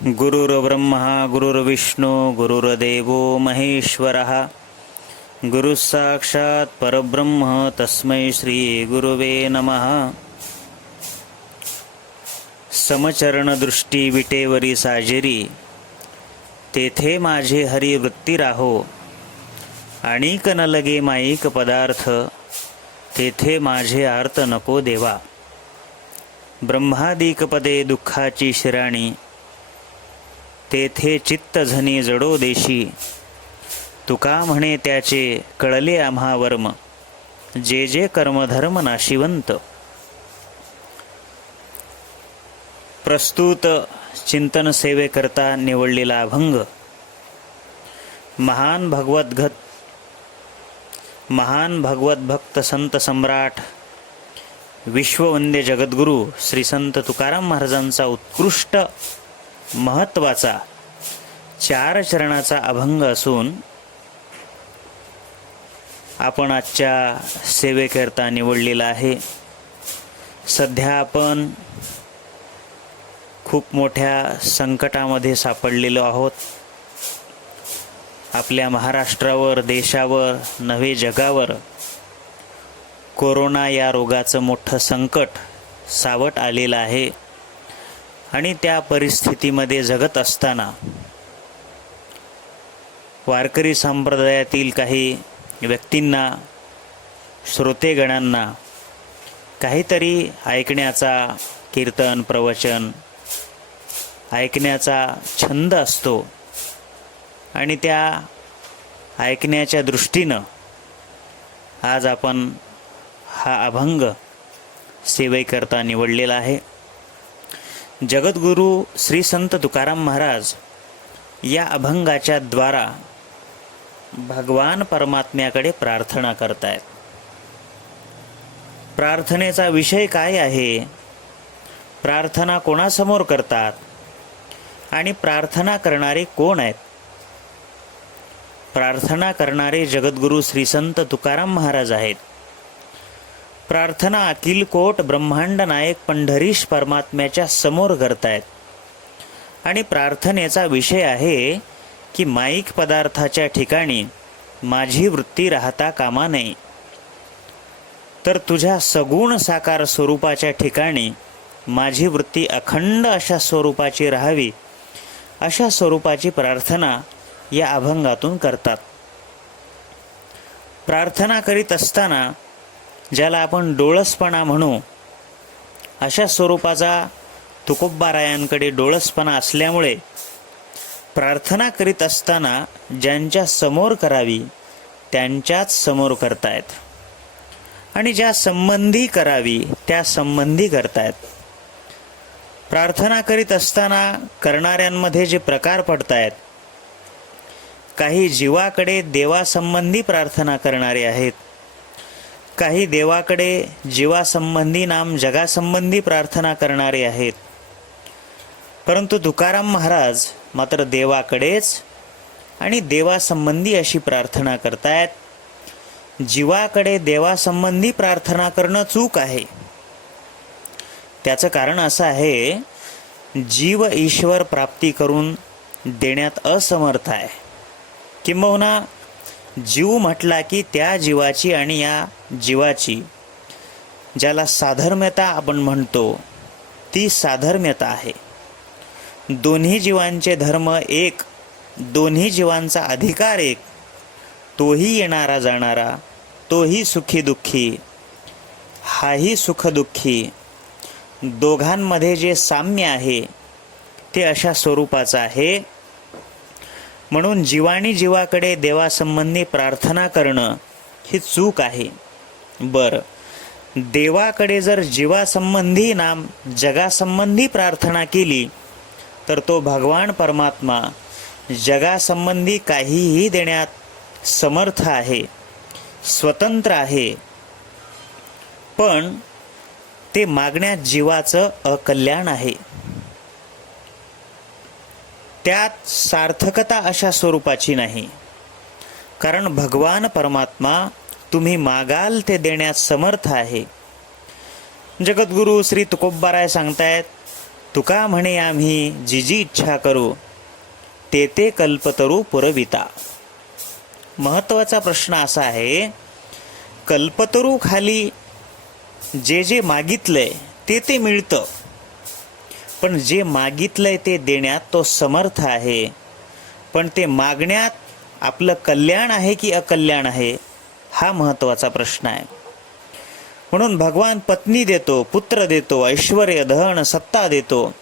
गुरुर्ब्रह्मा गुरुर्विष्णू गुरुर्देवो महेश्वरः गुरुः साक्षात् परब्रह्म तस्मै श्री गुरुवे नमः. समचरण दृष्टी विटेवरी साजेरी, तेथे माझे हरी वृत्ती राहो. आणिक न लगे माईक पदार्थ, तेथे माझे आर्त नको देवा. ब्रह्मादिक पदे दुःखाची शिराणी, तेथे चित्त झनी जडो देशी. तुका म्हणे त्याचे कळले आम्हा वर्म, जे जे कर्मधर्म नाशिवंत. प्रस्तुत चिंतन सेवेकरता निवडलेला अभंग महान भगवत भक्त संत सम्राट विश्ववंद्य जगद्गुरू श्री संत तुकाराम महाराजांचा उत्कृष्ट महत्वाचा 4 चरणाचा अभंग असून आपण आजच्या सेवेकरता निवडलेला आहे. सध्या आपण खूप मोठ्या संकटामध्ये सापडलेलो आहोत. आपल्या महाराष्ट्रावर, देशावर, नव्हे जगावर कोरोना या रोगाचं मोठं संकट सावट आलेलं आहे. आणि त्या परिस्थितीमध्ये जगत असताना वारकरी संप्रदायातील काही व्यक्तींना, श्रोतेगणांना काहीतरी ऐकण्याचा, कीर्तन प्रवचन ऐकण्याचा छंद असतो. आणि त्या ऐकण्याच्या दृष्टीनं आज आपण हा अभंग सेवेकरता निवडलेला आहे. जगद्गुरू श्री संत तुकाराम महाराज या अभंगाच्या द्वारा भगवान परमात्म्याकडे प्रार्थना करतायत. प्रार्थनेचा विषय काय आहे, प्रार्थना कोणासमोर करतात आणि प्रार्थना करणारे कोण आहेत. प्रार्थना करणारे जगद्गुरू श्री संत तुकाराम महाराज आहेत. प्रार्थना अखिल कोट ब्रह्मांड नायक पंढरीश परमात्म्याच्या समोर करतायत. आणि प्रार्थनेचा विषय आहे की माईक पदार्थाच्या ठिकाणी माझी वृत्ती राहता कामा नये, तर तुझ्या सगुण साकार स्वरूपाच्या ठिकाणी माझी वृत्ती अखंड अशा स्वरूपाची राहावी, अशा स्वरूपाची प्रार्थना या अभंगातून करतात. प्रार्थना करीत असताना ज्याला आपण डोळसपणा म्हणू, अशा स्वरूपाचा तुकोबारायांकडे डोळसपणा असल्यामुळे प्रार्थना करीत असताना ज्यांच्या समोर करावी त्यांच्याच समोर करतायत. आणि ज्या संबंधी करावी त्या संबंधी करतायत. प्रार्थना करीत असताना करणाऱ्यांमध्ये जे प्रकार पडतायत, काही जीवाकडे देवासंबंधी प्रार्थना करणारे आहेत, काही देवाकडे जीवासंबंधी नाम जगासंबंधी प्रार्थना करणारे आहेत. परंतु तुकाराम महाराज मात्र देवाकडेच आणि देवासंबंधी अशी प्रार्थना करतायत. जीवाकडे देवासंबंधी प्रार्थना करणं चूक आहे. त्याचं कारण असं आहे, जीव ईश्वर प्राप्ती करून देण्यात असमर्थ आहे. किंबहुना जीव म्हटला की त्या जीवाची आणि या जीवाची, ज्याला साधर्म्यता आपण म्हणतो, ती साधर्म्यता आहे. दोन्ही जीवांचे धर्म एक, दोन्ही जीवांचा अधिकार एक, तोही येणारा जाणारा, तोही सुखी दुःखी, हाही सुख दुःखी, दोघांमध्ये जे साम्य आहे ते अशा स्वरूपाचं आहे. म्हणून जीवानी जीवाकडे देवासंबंधी प्रार्थना करणं ही चूक आहे. बरं, देवाकडे जर जीवासंबंधी नाम जगासंबंधी प्रार्थना केली तर तो भगवान परमात्मा जगासंबंधी काहीही देण्यात समर्थ आहे, स्वतंत्र आहे. पण ते मागण्यात जीवाचं अकल्याण आहे. त्यात सार्थकता अशा स्वरूपाची नाही. कारण भगवान परमात्मा तुम्ही मागाल ते देण्यात समर्थ आहे. जगद्गुरू श्री तुकोबाराय सांगतायत, तुका म्हणे आम्ही जी जी इच्छा करू, ते ते कल्पतरू पुरविता. महत्त्वाचा प्रश्न असा आहे, कल्पतरू खाली जे जे मागितलंय ते ते मिळतं, पण जे मागितलंय ते देण्यात तो समर्थ आहे. पण ते मागण्यात आपलं कल्याण आहे की अकल्याण आहे, हा महत्त्वाचा प्रश्न आहे. म्हणून भगवान पत्नी देतो, पुत्र देतो, ऐश्वर, धन, सत्ता देतो.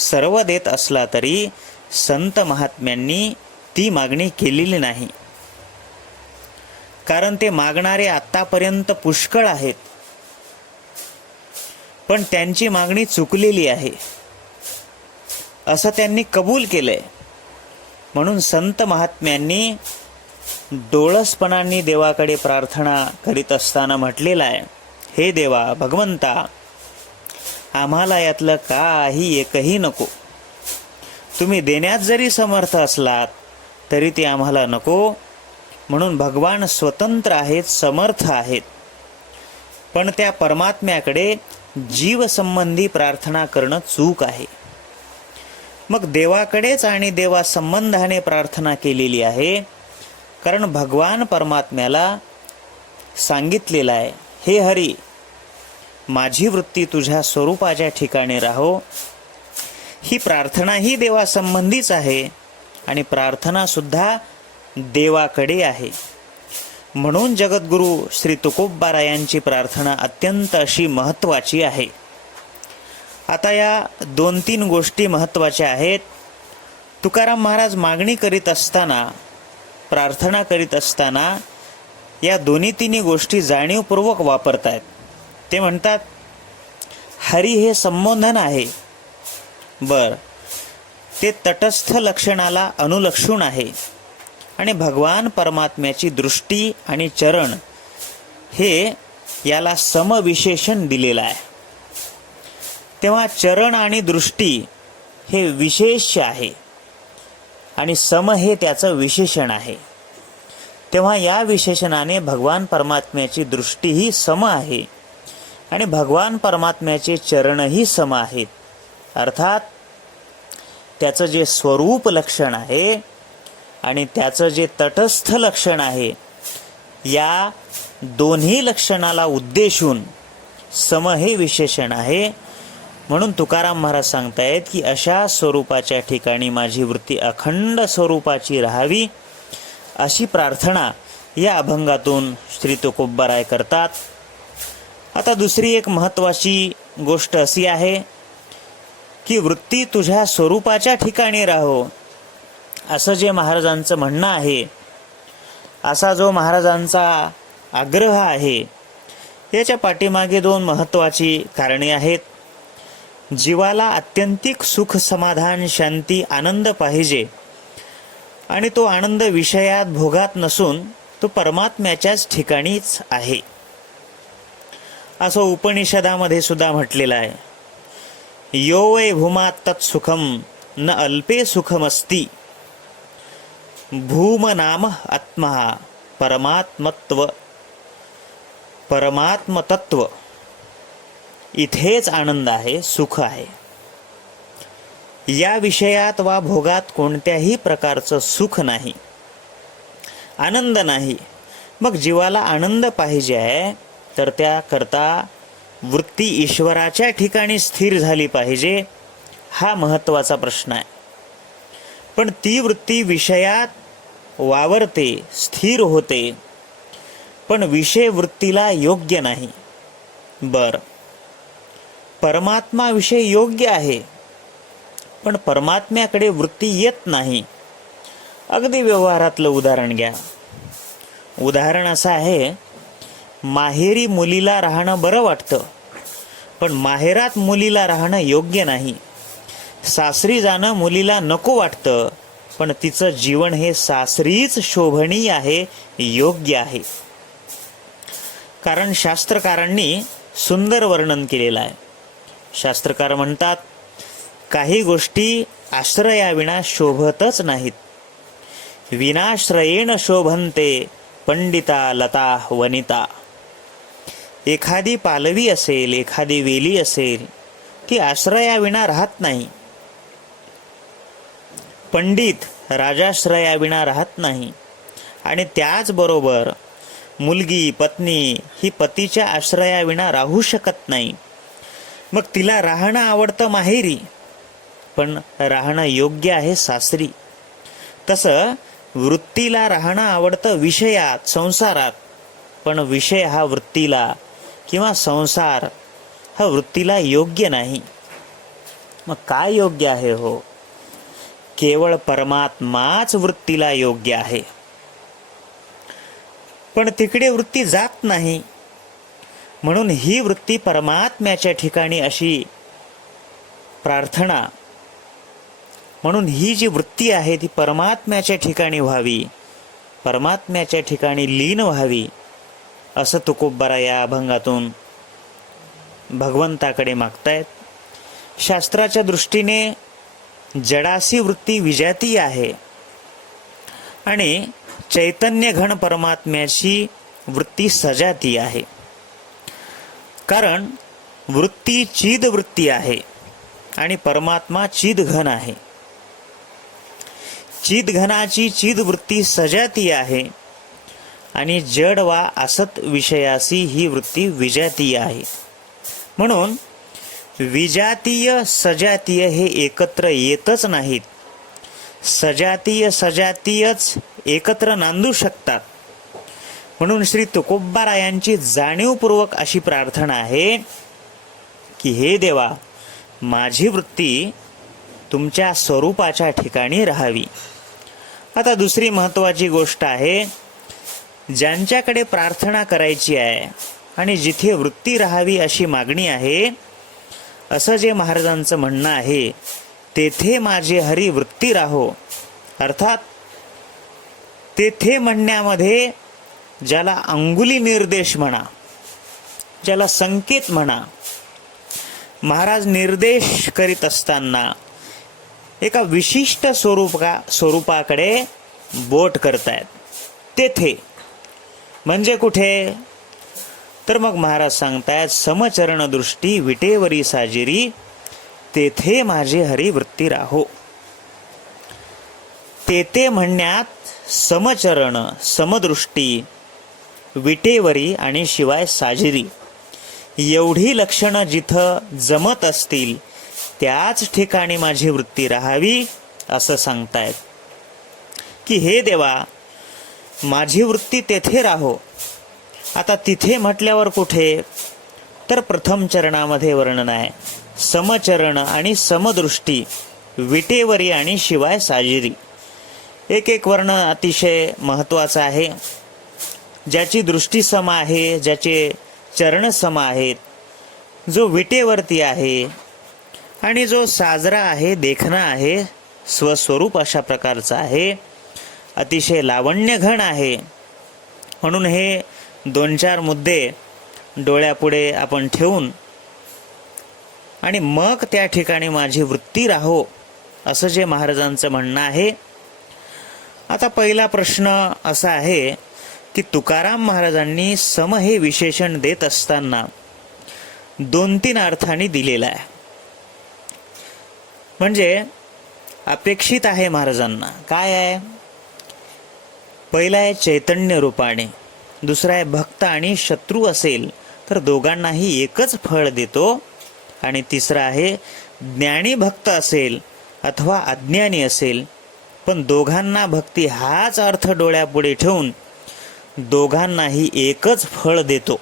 सर्व देत असला तरी संत महात्म्यांनी ती मागणी केलेली नाही. कारण ते मागणारे आत्तापर्यंत पुष्कळ आहेत, पण त्यांची मागणी चुकलेली आहे असं त्यांनी कबूल केलंय. म्हणून संत महात्म्यांनी डोळसपणाने देवाकडे प्रार्थना करीत असताना म्हटलेलं आहे, हे देवा भगवंता, आम्हाला यातलं काही एकही नको. तुम्ही देण्यात जरी समर्थ असलात तरी ते आम्हाला नको. म्हणून भगवान स्वतंत्र आहेत, समर्थ आहेत, पण त्या परमात्म्याकडे जीवसंबंधी प्रार्थना करणं चूक आहे. मग देवाकडेच आणि देवा संबंधाने प्रार्थना केलेली आहे. कारण भगवान परमात्म्याला सांगितलेलं आहे, हे हरी, माझी वृत्ती तुझ्या स्वरूपाच्या ठिकाणी राहो. ही प्रार्थनाही देवासंबंधीच आहे आणि प्रार्थनासुद्धा देवाकडे आहे. म्हणून जगद्गुरू श्री तुकोबारायांची प्रार्थना अत्यंत अशी महत्त्वाची आहे. आता या 2-3 गोष्टी महत्त्वाच्या आहेत. तुकाराम महाराज मागणी करीत असताना, प्रार्थना करीत असताना या 2-3 गोष्टी जाणीवपूर्वक वापरतायत. ते म्हणतात, हरी हे संबोधन आहे. ते तटस्थ लक्षणाला अनुलक्षून आहे आणि भगवान परमात्म्याची दृष्टी आणि चरण हे याला समविशेषण दिलेलं आहे. तेव्हा चरण आणि दृष्टी हे विशेष आहे आणि सम हे त्याचं विशेषण आहे. तेव्हा या विशेषणाने भगवान परमात्म्याची दृष्टीही सम आहे आणि भगवान परमात्म्याचे चरणही सम आहेत. अर्थात त्याचं जे स्वरूप लक्षण आहे आणि त्याचं जे तटस्थ लक्षण आहे, या दोन्ही लक्षणाला उद्देशून सम हे विशेषण आहे. म्हणून तुकाराम महाराज सांगतायत की अशा स्वरूपाच्या ठिकाणी माझी वृत्ती अखंड स्वरूपाची राहावी, अशी प्रार्थना या अभंगातून श्री तुकोबाराय करतात. आता दुसरी एक महत्त्वाची गोष्ट अशी आहे की वृत्ती तुझ्या स्वरूपाच्या ठिकाणी राहो, असं जे महाराजांचं म्हणणं आहे, असा जो महाराजांचा आग्रह आहे, याच्या पाठीमागे 2 महत्त्वाची कारणे आहेत. जीवाला आत्यंतिक सुख, समाधान, शांती, आनंद पाहिजे आणि तो आनंद विषयात, भोगात नसून तो परमात्म्याच्याच ठिकाणीच आहे, असं उपनिषदामध्ये सुद्धा म्हटलेलं आहे. यो वै भूमा तत्सुखम न अल्पे सुखमस्ति, भूम नाम आत्मा परमात्मतत्व, इथेच आनंद आहे, सुख आहे. या विषयात वा भोगात कोणत्याही प्रकारचं सुख नाही, आनंद नाही. मग जीवाला आनंद पाहिजे आहे तर त्याकरता वृत्ती ईश्वराच्या ठिकाणी स्थिर झाली पाहिजे, हा महत्त्वाचा प्रश्न आहे. पण ती वृत्ती विषयात वावरते, स्थिर होते, पण विषय वृत्तीला योग्य नाही. परमात्मा विषय योग्य आहे, पण परमात्म्याकडे वृत्ती येत नाही. अगदी व्यवहारातलं उदाहरण घ्या. उदाहरण असं आहे, माहेरी मुलीला राहणं बरं वाटतं, पण माहेरात मुलीला राहणं योग्य नाही. सासरी जाणं मुलीला नको वाटतं, पण तिचं जीवन हे सासरीच शोभनीय आहे, योग्य आहे. कारण शास्त्रकारांनी सुंदर वर्णन केलेलं आहे. शास्त्रकार म्हणतात, काही गोष्टी आश्रयाविना शोभतच नाहीत. विनाश्रयेण शोभन्ते पंडिता लता वनिता. एखादी पालवी असेल, एखादी वेली असेल, ती आश्रयाविना राहत नाही. पंडित राजाश्रयाविना राहत नाही. आणि त्याचबरोबर मुलगी पत्नी ही पतीच्या आश्रयाविना राहू शकत नाही. मग तिला राहणं आवडतं माहेरी, पण राहणं योग्य आहे सासरी. तसं वृत्तीला राहणं आवडतं विषयात, संसारात, पण विषय हा वृत्तीला किंवा संसार हा वृत्तीला योग्य नाही. मग काय योग्य आहे हो? केवळ परमात्माच वृत्तीला योग्य आहे. पण तिकडे वृत्ती जात नाही. म्हणून ही वृत्ती परमात्म्याच्या ठिकाणी अशी प्रार्थना, म्हणून ही जी वृत्ती आहे ती परमात्म्याच्या ठिकाणी व्हावी, परमात्म्याच्या ठिकाणी लीन व्हावी, असं तुकोबरा या अभंगातून भगवंताकडे मागतायत. शास्त्राच्या दृष्टीने जडासी वृत्ती विजाती आहे आणि चैतन्य घन परमात्म्याची वृत्ती सजाती आहे. कारण वृत्ती चिद वृत्ती आहे आणि परमात्मा चिद घन आहे. चिद घनाची चिद वृत्ती सजाती आहे आणि जड वा असत विषयासी ही वृत्ती विजातीय आहे. म्हणून विजातीय सजातीय हे एकत्र येतच नाहीत. सजातीय सजातीयच एकत्र नांदू शकतात. म्हणून श्री तुकोबारायांची जाणीवपूर्वक अशी प्रार्थना आहे की हे देवा, माझी वृत्ती तुमच्या स्वरूपाच्या ठिकाणी राहावी. आता दुसरी महत्त्वाची गोष्ट आहे, ज्यांच्याकडे प्रार्थना करायची आहे आणि जिथे वृत्ती राहावी अशी मागणी आहे, असं जे महाराजांचं म्हणणं आहे, तेथे माझे हरी वृत्ती राहो. अर्थात तेथे म्हणण्यामध्ये ज्याला अंगुली निर्देश म्हणा, ज्याला संकेत म्हणा, महाराज निर्देश करीत असताना एका विशिष्ट स्वरूपाकडे बोट करतायत. तेथे म्हणजे कुठे? तर मग महाराज सांगतायत, समचरण दृष्टी विटेवरी साजिरी, तेथे माझे हरी वृत्ती राहो. तेथे म्हणण्यात समचरण, समदृष्टी, विटेवरी आणि शिवाय साजिरी एवढी लक्षणं जिथं जमत असतील त्याच ठिकाणी माझी वृत्ती राहावी असं सांगतायत. की हे देवा, माझी वृत्ती तेथे राहो. आता तिथे म्हटल्यावर कुठे? तर प्रथम चरणामध्ये वर्णन आहे, समचरण आणि समदृष्टी, विटेवरी आणि शिवाय साजिरी. एक एक वर्ण अतिशय महत्त्वाचा आहे. ज्याची दृष्टी सम आहे, ज्याचे चरण सम आहेत, जो विटेवरती आहे आणि जो साजरा आहे, देखणा आहे, स्वस्वरूप अशा प्रकारचा आहे, अतिशय लावण्यघन आहे. म्हणून हे 2-4 मुद्दे डोळ्यापुढे आपण ठेवून आणि मग त्या ठिकाणी माझी वृत्ती राहो असं जे महाराजांचं म्हणणं आहे. आता पहिला प्रश्न असा आहे की तुकाराम महाराजांनी सम हे विशेषण देत असताना 2-3 अर्थांनी दिलेलं आहे. म्हणजे अपेक्षित आहे महाराजांना. काय आहे? पहिला आहे चैतन्य रूपाने, दुसरा आहे भक्त आणि शत्रू असेल तर दोघांनाही एकच फळ देतो, आणि तिसरा आहे ज्ञानी भक्त असेल अथवा अज्ञानी असेल पण दोघांना भक्ती हाच अर्थ डोळ्यापुढे ठेवून दोघांनाही एकच फळ देतो.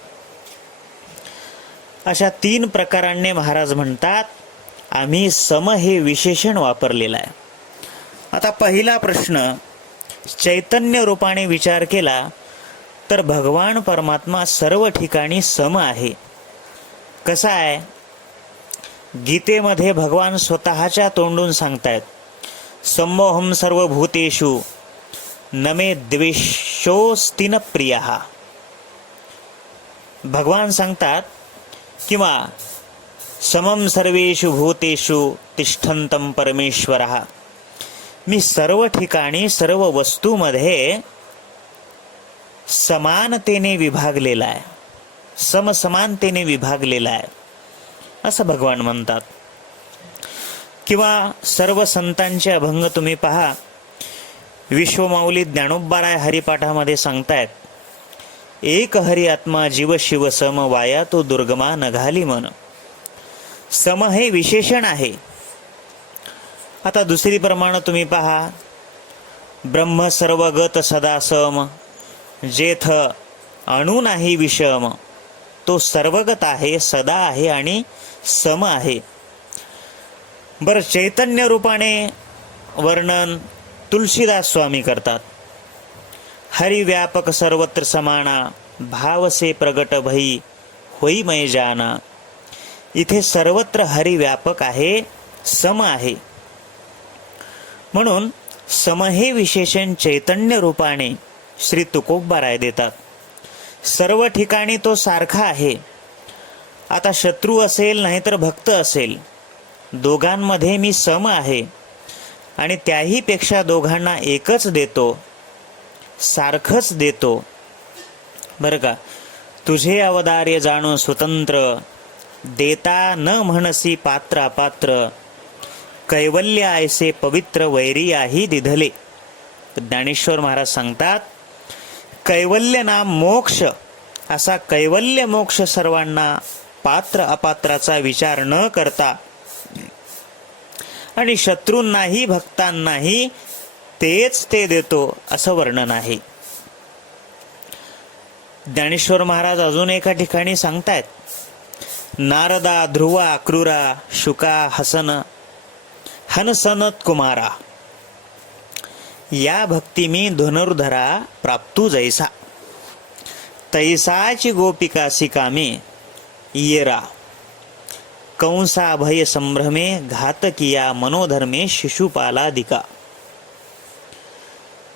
अशा 3 प्रकारांनी महाराज म्हणतात आम्ही सम हे विशेषण वापरलेलं आहे. आता पहिला प्रश्न, चैतन्य रूपाने विचार केला तर भगवान परमात्मा सर्व ठिकाणी सम आहे. कसा आहे? गीतेमध्ये भगवान स्वतःच्या तोंडून सांगतायत, समोहम सर्वभूतेषु न मे द्वेषोऽस्ति न प्रियः. भगवान सांगतात किंवा समम सर्वेषु भूतेषु तिष्ठन्तं परमेश्वरः. मी सर्व ठिकाणी सर्व वस्तूमध्ये समानतेने विभागलेला आहे, समसमानतेने विभागलेला आहे असं भगवान म्हणतात. किंवा सर्व संतांचे अभंग तुम्ही पहा. विश्वमाऊली ज्ञानोबाराय हरिपाठामध्ये सांगतायत, एक हरी आत्मा जीव शिव सम, वाया तो दुर्गमा नघाली मन. सम हे विशेषण आहे. आता दुसरी प्रमाण तुम्ही पहा, ब्रह्म सर्वगत सदा सम, जेथ अणु नाही विषम. तो सर्वगत आहे, सदा आहे आणि सम आहे. बरं, चैतन्य रूपाने वर्णन तुलसीदास स्वामी करतात. हरि व्यापक सर्वत्र समाना, भाव से प्रगट भई होई मै जाना. इथे सर्वत्र हरि व्यापक आहे, सम आहे. म्हणून सम हे विशेषण चैतन्य रूपाने श्री तुकोबाराय देतात. सर्व ठिकाणी तो सारखा आहे. आता शत्रू असेल नाहीतर भक्त असेल, दोघांमध्ये मी सम आहे आणि त्याही पेक्षा दोघांना एकच देतो, सारखंच देतो. बरं का, तुझे अवदार्य जाणो स्वतंत्र, देता न म्हणसी पात्र अपात्र, कैवल्य ऐसे पवित्र वैरियाही दिधले. ज्ञानेश्वर महाराज सांगतात, कैवल्य नाम मोक्ष, असा कैवल्य मोक्ष सर्वांना पात्र अपात्राचा विचार न करता आणि शत्रूंनाही भक्तांनाही तेच ते देतो, असं वर्णन आहे. ज्ञानेश्वर महाराज अजून एका ठिकाणी सांगतायत, नारदा ध्रुवा क्रूरा शुका हसन हनसनत कुमारा, या भक्ती मी धनुर्धरा प्राप्तू जैसा, तैसाची गोपिकासी कामे येरा, कंसा भय संभ्रमे घातकिया मनोधर्मे शिशुपालादिका.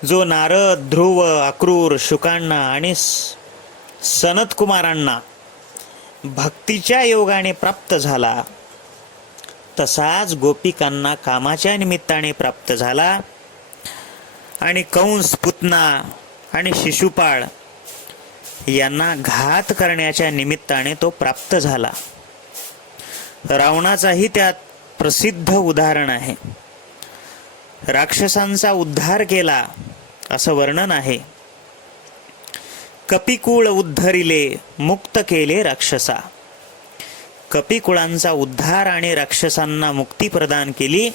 जो नारद, ध्रुव, अक्रूर, शुकांना आणि सनत कुमारांना भक्तीच्या योगाने प्राप्त झाला, तसाच गोपिकांना कामाच्या निमित्ताने प्राप्त झाला आणि कंस, पुतना आणि शिशुपाळ यांना घात करण्याच्या निमित्ताने तो प्राप्त झाला. रावणाचाही त्यात प्रसिद्ध उदाहरण आहे. राक्षसांचा उद्धार केला असं वर्णन आहे. कपिकुळ उद्धरिले मुक्त केले राक्षसा. कपिकुळांचा उद्धार आणि राक्षसांना मुक्ती प्रदान केली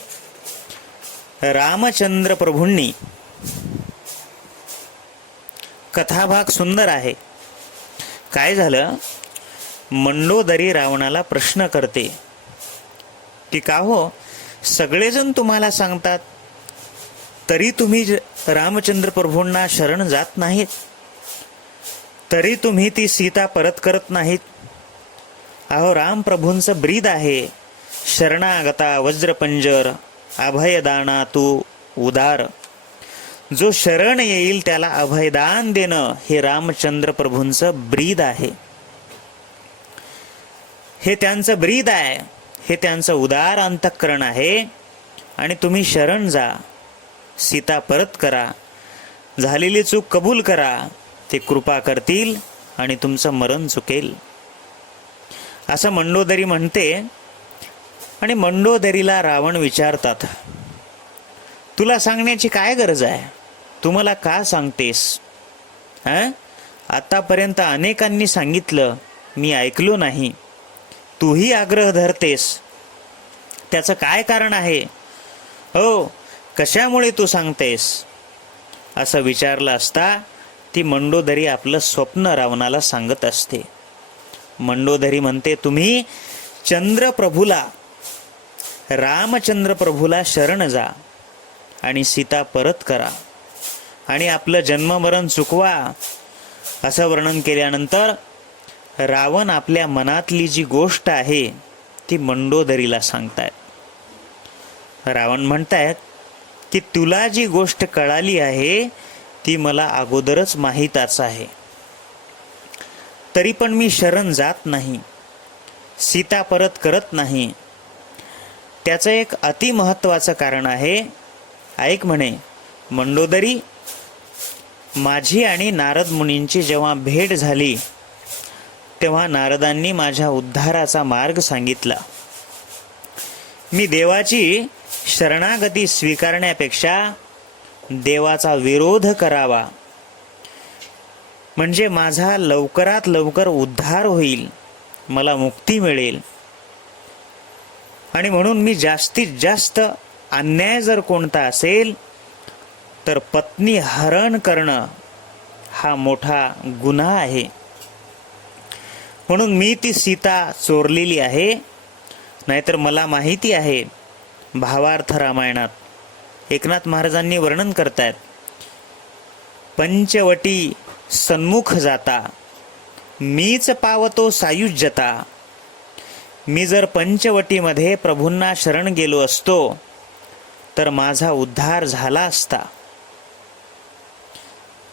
रामचंद्र प्रभूंनी. कथाभाग सुंदर आहे. काय झालं, मंडोदरी रावणाला प्रश्न करते की का हो, सगळेजण तुम्हाला सांगतात तरी तुम्ही रामचंद्र प्रभूंना शरण जात नाहीत, तरी तुम्ही ती सीता परत करत नाहीत. अहो, राम प्रभूंचं ब्रीद आहे, शरणागता वज्रपंजर अभयदाना तू उदार. जो शरण येईल त्याला अभयदान देणं हे रामचंद्र प्रभूंचं ब्रीद आहे. हे त्यांचं ब्रीद आहे, हे त्यांचं उदार अंतःकरण आहे. आणि तुम्ही शरण जा, सीता परत करा, झालेली चूक कबूल करा, ते कृपा करतील आणि तुमचं मरण चुकेल, असं मंडोदरी म्हणते. आणि मंडोदरीला रावण विचारतात, तुला सांगण्याची काय गरज आहे, तू मला का सांगतेस? आतापर्यंत अनेकांनी सांगितलं, मी ऐकलो नाही, तूही आग्रह धरतेस, त्याचं काय कारण आहे? हो, कशामुळे तू सांगतेस? असं विचारलं असता ती मंडोदरी आपलं स्वप्न रावणाला सांगत असते. मंडोदरी म्हणते, तुम्ही चंद्रप्रभूला, रामचंद्र प्रभूला शरण जा आणि सीता परत करा आणि आपलं जन्ममरण चुकवा. असं वर्णन केल्यानंतर रावण आपल्या मनातली जी गोष्ट आहे ती मंडोदरीला सांगतायत. रावण म्हणतायत की तुला जी गोष्ट कळाली आहे ती मला अगोदरच माहीतच आहे, तरी पण मी शरण जात नाही, सीता परत करत नाही. त्याचं एक अतिमहत्वाचं कारण आहे. ऐक म्हणे मंडोदरी, माझी आणि नारद मुनींची जेव्हा भेट झाली तेव्हा नारदांनी माझ्या उद्धाराचा मार्ग सांगितला. मी देवाची शरणागती स्वीकारण्यापेक्षा देवाचा विरोध करावा, म्हणजे माझा लवकरात लवकर उद्धार होईल, मला मुक्ती मिळेल. आणि म्हणून मी जास्तीत जास्त अन्याय जर कोणता असेल तर पत्नी हरण करणं हा मोठा गुन्हा आहे. म्हणून मी ती सीता चोरलेली आहे. नाहीतर मला माहिती आहे, भावार्थ रामायणात एकनाथ महाराजांनी वर्णन करतायत, पंचवटी सन्मुख जाता मीच पावतो सायुज्यता. मी जर पंचवटीमध्ये प्रभूंना शरण गेलो असतो तर माझा उद्धार झाला असता.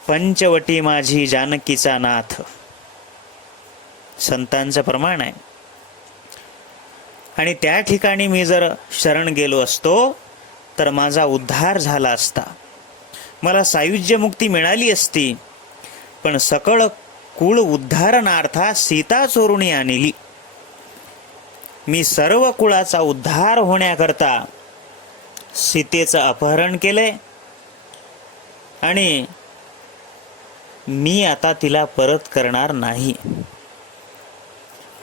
पंचवटी माझी जानकीचा नाथ, संतांचं प्रमाण आहे. आणि त्या ठिकाणी मी जर शरण गेलो असतो तर माझा उद्धार झाला असता, मला सायुज्य मुक्ती मिळाली असती. पण सकळ कुळ उद्धारणार्था सीता चोरुणी आणली. मी सर्व कुळाचा उद्धार होण्याकरता सीतेचं अपहरण केलंय आणि मी आता तिला परत करणार नाही.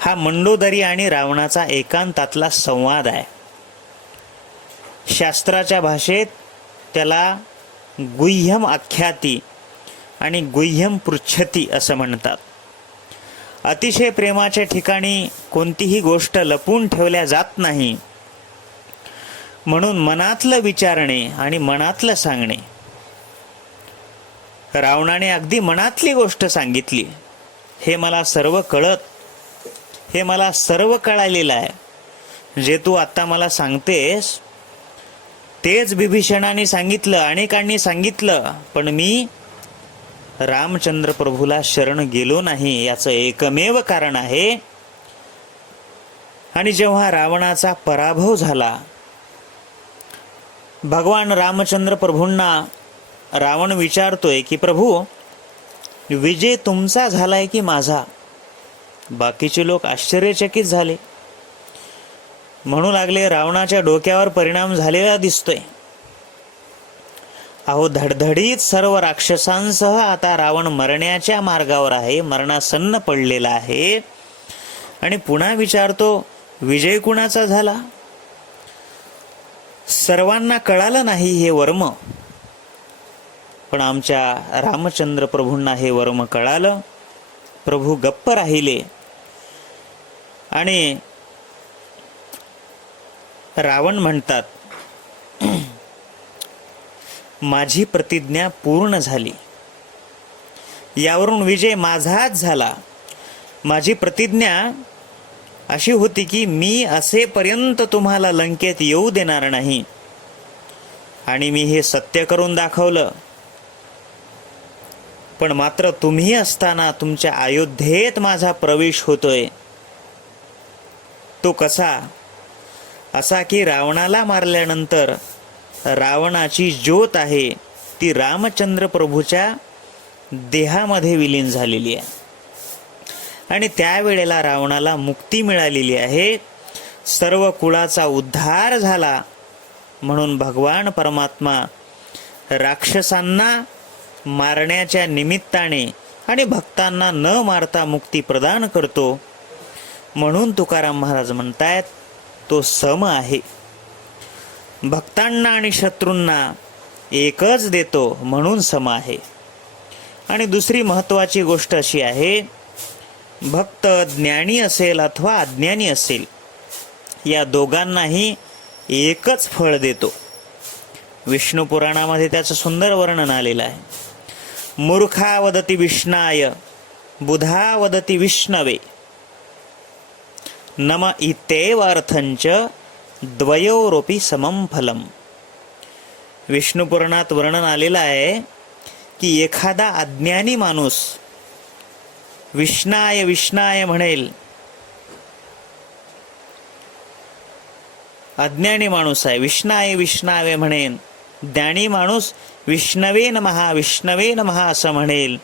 हा मंडोदरी आणि रावणाचा एकांतातला संवाद आहे. शास्त्राच्या भाषेत त्याला गुह्यम आख्याती आणि गुह्यम पृच्छती असं म्हणतात. अतिशय प्रेमाच्या ठिकाणी कोणतीही गोष्ट लपून ठेवल्या जात नाही. म्हणून मनातलं विचारणे आणि मनातलं सांगणे. रावणाने अगदी मनातली गोष्ट सांगितली, हे मला सर्व हे मला सर्व कळालेलं आहे. जे तू आता मला सांगतेस तेच बिभीषणाने सांगितलं, अनेकांनी सांगितलं, पण मी रामचंद्र प्रभूला शरण गेलो नाही, याचं एकमेव कारण आहे. आणि जेव्हा रावणाचा पराभव झाला, भगवान रामचंद्र प्रभूंना रावण विचारतोय की प्रभू, विजय तुमचा झालाय की माझा? बाकीचे लोक आश्चर्यचकित झाले. म्हणू लागले, रावणाच्या डोक्यावर परिणाम झालेला दिसतोय. अहो, धडधडीत सर्व राक्षसांसह आता रावण मरण्याच्या मार्गावर आहे, मरणासन्न पडलेला आहे. आणि पुन्हा विचारतो, विजय कुणाचा झाला? सर्वांना कळालं नाही हे वर्म, पण आमच्या रामचंद्र प्रभूंना हे वर्म कळालं. प्रभू गप्प राहिले आणि रावण म्हणतात, माझी प्रतिज्ञा पूर्ण झाली. यावरून विजय माझाच झाला. माझी प्रतिज्ञा अशी होती की मी असेपर्यंत तुम्हाला लंकेत येऊ देणार नाही, आणि मी हे सत्य करून दाखवलं. पण मात्र तुम्ही असताना तुमच्या अयोध्येत माझा प्रवेश होतोय. तो कसा? असा की रावणाला मारल्यानंतर रावणाची ज्योत आहे ती रामचंद्र प्रभूच्या देहामध्ये विलीन झालेली आहे. आणि त्यावेळेला रावणाला मुक्ती मिळालेली आहे. सर्व कुळाचा उद्धार झाला. म्हणून भगवान परमात्मा राक्षसांना मारण्याच्या निमित्ताने आणि भक्तांना न मारता मुक्ती प्रदान करतो. म्हणून तुकाराम महाराज म्हणतायत, तो सम आहे. भक्तांना आणि शत्रूंना एकच देतो म्हणून सम आहे. आणि दुसरी महत्त्वाची गोष्ट अशी आहे, भक्त ज्ञानी असेल अथवा अज्ञानी असेल, या दोघांनाही एकच फळ देतो. विष्णू पुराणामध्ये त्याचं सुंदर वर्णन आलेलं आहे. मूर्खा वदति विष्णाय, बुधा वदति विष्णवे, नम इत्येव अर्थंच द्वयोरोपी समम फलम. विष्णू पुराणात वर्णन आलेलं आहे की एखादा अज्ञानी माणूस विष्णाय विष्णाय म्हणेल, अज्ञानी माणूस आहे विष्णाय विष्णावे म्हणेन. ज्ञानी माणूस विष्णवे नमः विष्णवे नमः असं म्हणेल.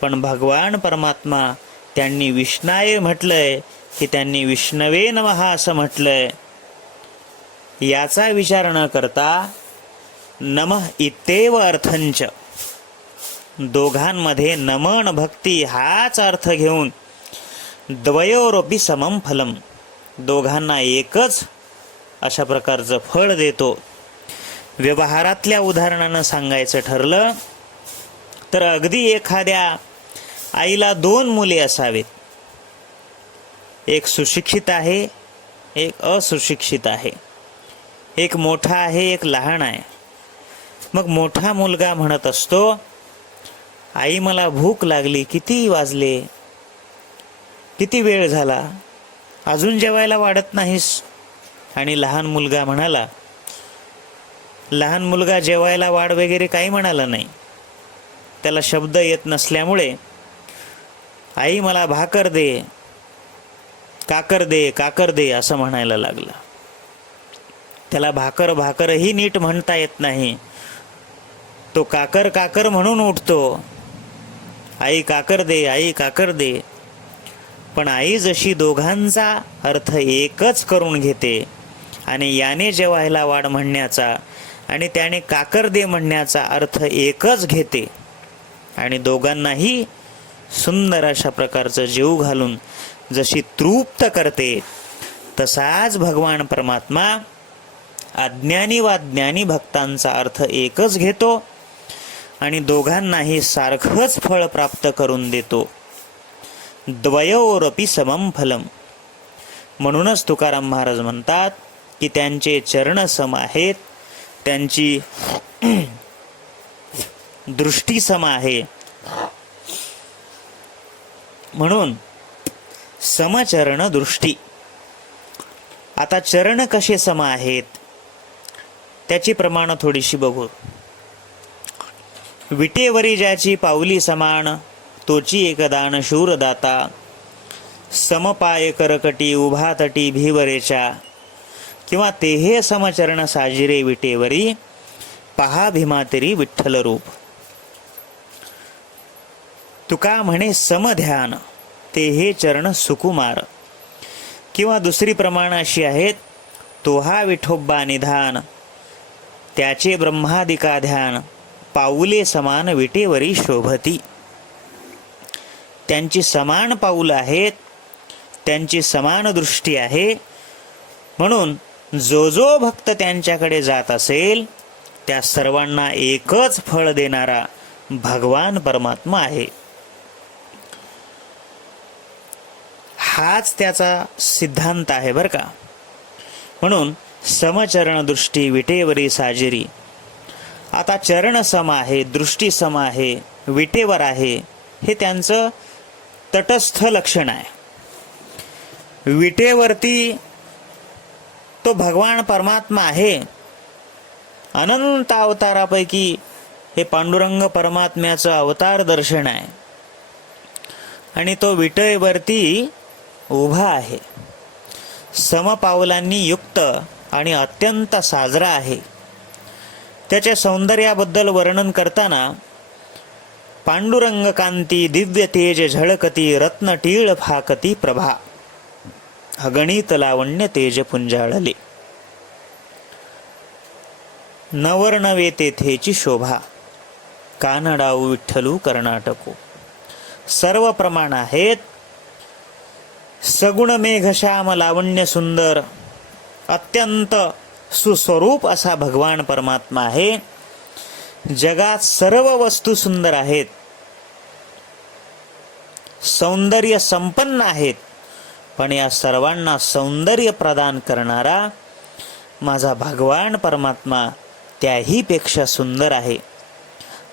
पण भगवान परमात्मा त्यांनी विष्णाय म्हटलंय की त्यांनी विष्णवे नमः असं म्हटलंय. याचा विचार न करता नमः इत्येव अर्थंच, दोघांमध्ये नमन भक्ती हाच अर्थ घेऊन द्वयोरपि समम फलम, दोघांना एकच अशा प्रकारचं फळ देतो. व्यवहारातल्या उदाहरणानं सांगायचं ठरलं तर अगदी एखाद्या आईला 2 मुले असावेत. एक सुशिक्षित आहे, एक असुशिक्षित आहे. एक मोठा आहे, एक लहान आहे. मग मोठा मुलगा म्हणत असतो, आई मला भूक लागली, किती वाजले, किती वेळ झाला, अजून जेवायला वाढत नाहीस. आणि लहान मुलगा म्हणाला, लहान मुलगा जेवायला वाढ वगैरे काही म्हणाला नाही. त्याला शब्द येत नसल्यामुळे आई मला भाकर दे, काकर दे, काकर दे असं म्हणायला लागला. त्याला भाकर भाकरही नीट म्हणता येत नाही. तो काकर काकर म्हणून उठतो, आई काकर दे, आई काकर दे. पण आई जशी दोघांचा अर्थ एकच करून घेते आणि याने जेवायला वाढ म्हणण्याचा आणि त्याने काकर दे म्हणण्याचा अर्थ एकच घेते आणि दोघांनाही सुंदर अशा प्रकारचं जीव घालून जशी तृप्त करते, तसाच भगवान परमात्मा अज्ञानी वा ज्ञानी भक्तांचा अर्थ एकच घेतो आणि दोघांनाही सारखंच फळ प्राप्त करून देतो. द्वयोरपि समम फलम. म्हणूनच तुकाराम महाराज म्हणतात की त्यांचे चरण सम आहेत, त्यांची दृष्टी सम आहे. म्हणून समचरण दृष्टी. आता चरण कसे सम आहेत त्याची प्रमाण थोडीशी बघू. विटेवरी ज्याची पाऊली समान, तोची एकदान शूरदाता. समपाय करकटी उभा तटी भीवरेच्या, किंवा तेहे समचरण साजिरे विटेवरी, पहा भीमातरी विठ्ठल रूप. तुका म्हणे समध्यान, तेहे चरण सुकुमार. किंवा दुसरी प्रमाण अशी आहेत, तोहा विठोब्बा निधान, त्याचे ब्रह्मादिका ध्यान, पाऊले समान विटेवरी शोभती. त्यांची समान पाऊल आहेत, त्यांची समान दृष्टी आहे. म्हणून जो जो भक्त त्यांच्याकडे जात असेल त्या सर्वांना एकच फळ देणारा भगवान परमात्मा आहे. हाच त्याचा सिद्धांत आहे बरं का. म्हणून समचरण दृष्टी विटेवरी साजिरी. आता चरण सम आहे, दृष्टी सम आहे, विटेवर आहे, हे त्यांचं तटस्थ लक्षण आहे. विटेवरती तो भगवान परमात्मा आहे. अनंत अवतारापैकी हे पांडुरंग परमात्म्याचं अवतार दर्शन आहे आणि तो विटेवरती उभा आहे. समपावलांनी युक्त आणि अत्यंत साजरा आहे. त्याच्या सौंदर्याबद्दल वर्णन करताना पांडुरंग कांती दिव्य तेज झळकती, रत्न टीळ फाकती प्रभा, अगणित लावण्य तेज पुंजाळले. नवर्णवे तेथेची शोभा, कानडाऊ विठ्ठलू कर्नाटको. सर्व प्रमाण आहेत. सगुण मेघश्याम लावण्य सुंदर, अत्यंत सुस्वरूप असा भगवान परमात्मा आहे. जगात सर्व वस्तू सुंदर आहेत, सौंदर्य संपन्न आहेत, पण या सर्वांना सौंदर्य प्रदान करणारा माझा भगवान परमात्मा त्याही पेक्षा सुंदर आहे.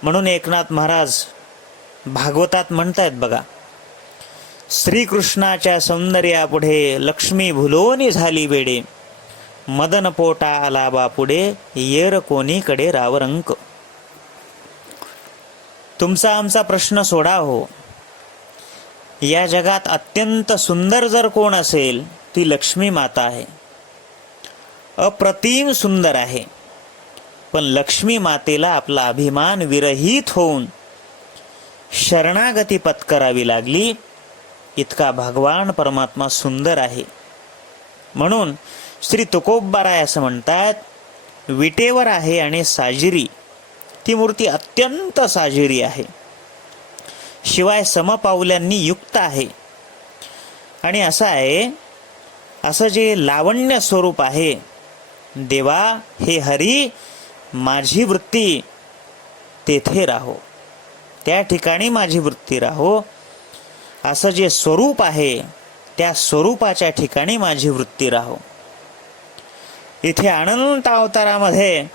म्हणून एकनाथ महाराज भागवतात म्हणतायत बघा, श्रीकृष्णाच्या सौंदर्यापुढे लक्ष्मी भुलोनी झाली वेडे, मदन पोटा आला बापुडे, येर कोणीकडे रावरंक. तुमचा आमचा प्रश्न सोडा हो. या जगात अत्यंत सुंदर जर कोण असेल ती लक्ष्मी माता आहे. अप्रतिम सुंदर आहे. पण लक्ष्मी मातेला आपला अभिमान विरहित होऊन शरणागती पत्करावी लागली. इतका भगवान परमात्मा सुंदर आहे. म्हणून श्री तुकोबाराय असं म्हणतात, विटेवर आहे आणि साजिरी, ती मूर्ती अत्यंत साजिरी आहे, शिवाय समपावल्यांनी युक्त आहे. आणि असं आहे, असं जे लावण्य स्वरूप आहे, देवा हे हरी माझी वृत्ती तेथे राहो, त्या ठिकाणी माझी वृत्ती राहो, असं जे स्वरूप आहे त्या स्वरूपाच्या ठिकाणी माझी वृत्ती राहो. इथे अनंत अवतारामध्ये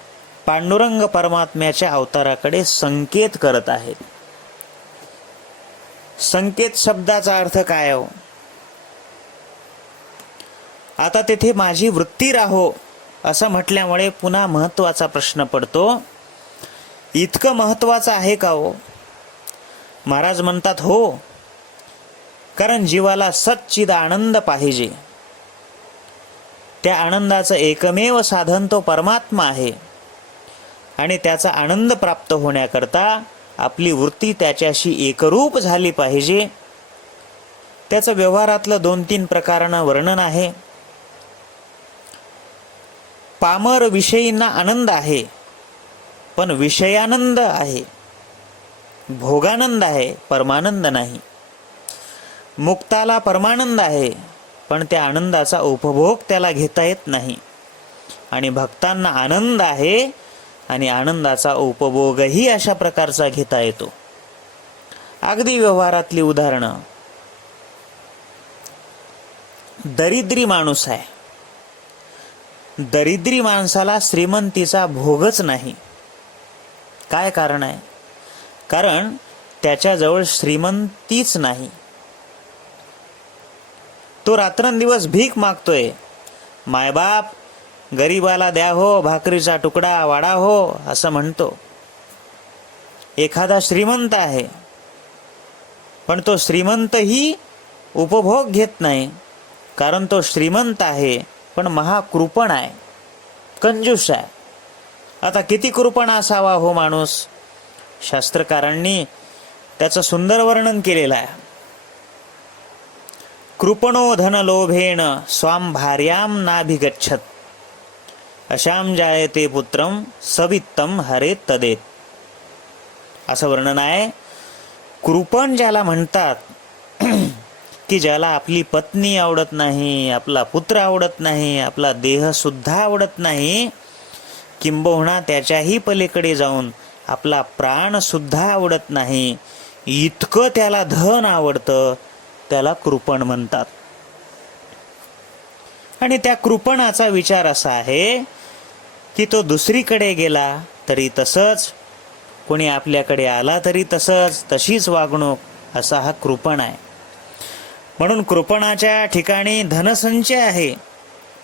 पांडुरंग परमात्म्याच्या अवताराकडे संकेत करत आहेत. संकेत शब्दाचा अर्थ काय हो? आता तेथे माझी वृत्ती राहो असं म्हटल्यामुळे पुन्हा महत्वाचा प्रश्न पडतो, इतकं महत्वाचं आहे का हो? महाराज म्हणतात हो, कारण जीवाला सच्चिद आनंद पाहिजे. त्या आनंदाचं एकमेव साधन तो परमात्मा आहे. आणि त्याचा आनंद प्राप्त होण्याकरता आपली वृत्ती त्याच्याशी एकरूप झाली पाहिजे. त्याचं व्यवहारातलं 2-3 प्रकारांना वर्णन आहे. पामर विषयींना आनंद आहे, पण विषयानंद आहे, भोगानंद आहे, परमानंद नाही. मुक्ताला परमानंद आहे, पण त्या आनंदाचा उपभोग त्याला घेता येत नाही. आणि भक्तांना आनंद आहे आणि आनंदाचा उपभोगही अशा प्रकारचा घेता येतो. अगदी व्यवहारातली उदाहरणं, दरिद्री माणूस आहे, दरिद्री माणसाला श्रीमंतीचा भोगच नाही. काय कारण आहे? कारण त्याच्याजवळ श्रीमंतीच नाही. तो रात्रंदिवस भीक मागतोय, मायबाप गरीबाला द्या हो, भाकरीचा तुकडा वाढा हो असं म्हणतो. एखादा श्रीमंत आहे, पण तो श्रीमंतही उपभोग घेत नाही, कारण तो श्रीमंत आहे पण महाकृपण आहे, कंजूस आहे. आता किती कृपण असावा हो माणूस? शास्त्रकारांनी त्याचं सुंदर वर्णन केलेलं आहे. कृपणो धनलोभेन स्वाम भार्याम नाभिगच्छत, अशाम जायते पुत्रम सवित्तम हरे तदेत. असं वर्णन आहे. कृपण ज्याला म्हणतात की ज्याला आपली पत्नी आवडत नाही, आपला पुत्र आवडत नाही, आपला देह सुद्धा आवडत नाही, किंबहुना त्याच्याही पलीकडे जाऊन आपला प्राण सुद्धा आवडत नाही, इतकं त्याला धन आवडतं, त्याला कृपण म्हणतात. आणि त्या कृपणाचा विचार असा आहे की तो दुसरीकडे गेला तरी तसंच, कोणी आपल्याकडे आला तरी तसंच, तशीच वागणूक, असा हा कृपण आहे. म्हणून कृपणाच्या ठिकाणी धनसंचय आहे,